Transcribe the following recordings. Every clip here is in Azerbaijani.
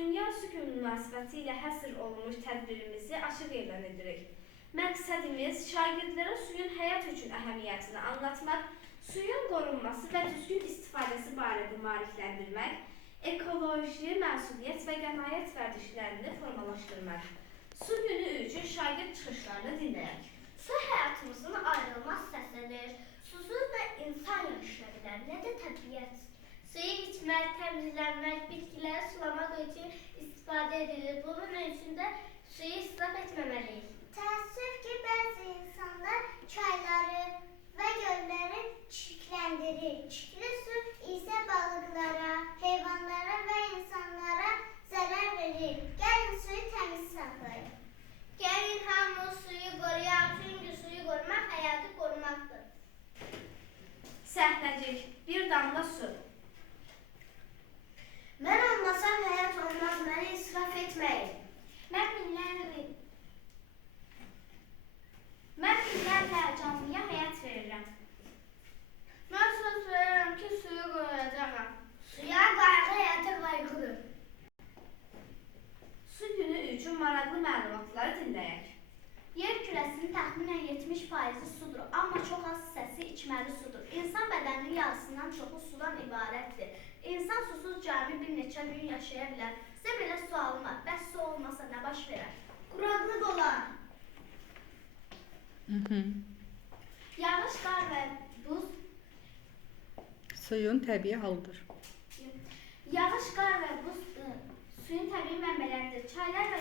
Dünya Su Günü münasibətilə həsr olunmuş tədbirimizi açıq elan edirik. Məqsədimiz şagirdlərə suyun həyat üçün əhəmiyyətini anlatmaq, suyun qorunması və düzgün istifadəsi barədə maarifləndirmək, ekoloji, məsuliyyət və qənaət vərdişlərini formalaşdırmaq. Su günü üçün şagird çıxışlarını dinləyək. Su həyatımızın ayrılmaz hissəsidir. Susuz da insan yaşaya bilər, nə də təbiət. Suyu içmək, təmizlənmək, bitkiləri sulamaq üçün istifadə edilir. Bunun üçün də suyu israf etməməliyik. Təəssüf ki, bəzi insanlar çayları və gölləri çirkləndirir. Çirkli su isə balıqlara, heyvanlara və insanlara zərər verir. Gəlin suyu təmiz saxlayın. Gəlin hamı suyu qoruyaq, çünki suyu qorumaq həyatı qorumaqdır. Səhnəcik, bir damla su. Mən olmasam həyat olmaz, məni israf etməyin. Mən minlərlə canlıya həyat verirəm. Mən söz verirəm ki, suyu qoruyacağam. Suya qayğı həyata qayğıdır. Su günü üçün maraqlı məlumatları dinləyək. Yer kürəsinin təxminən 70% sudur, amma çox az hissəsi içməli sudur. İnsan bədəninin yarısından çoxu sudan ibarətdir. İnsan susuz cəmi bir neçə gün yaşaya bilər. Sizə belə sualım var, bəs su olmasa nə baş verər? Quraqlıq olar. Yağış, qar və buz Suyun təbii halıdır. Yağış, qar və buz suyun təbii mənbələridir. Çaylar və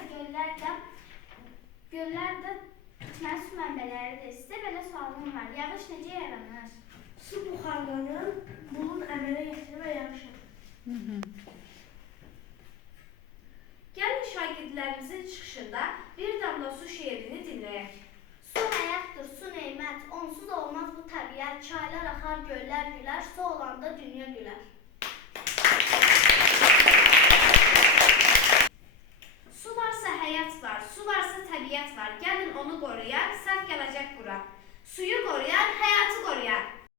göllər də içməli su mənbələridir. Sizə belə sualım var, yağış necə yaranır? Su buxarlanır, bulun əmələ gətirir və yağışır. Gəlin şagirdlərimizin çıxışında bir damla su şeirini dinləyək. Su həyatdır, su neymət. Onsuz olmaz bu təbiət. Çaylar axar, göllər gülər. Su olanda dünya gülər. Su varsa həyat var, su varsa təbiət var. Gəlin onu qoruyaq, səhv gələcək bura. Suyu qoruyaq, həyatı qoruyaq.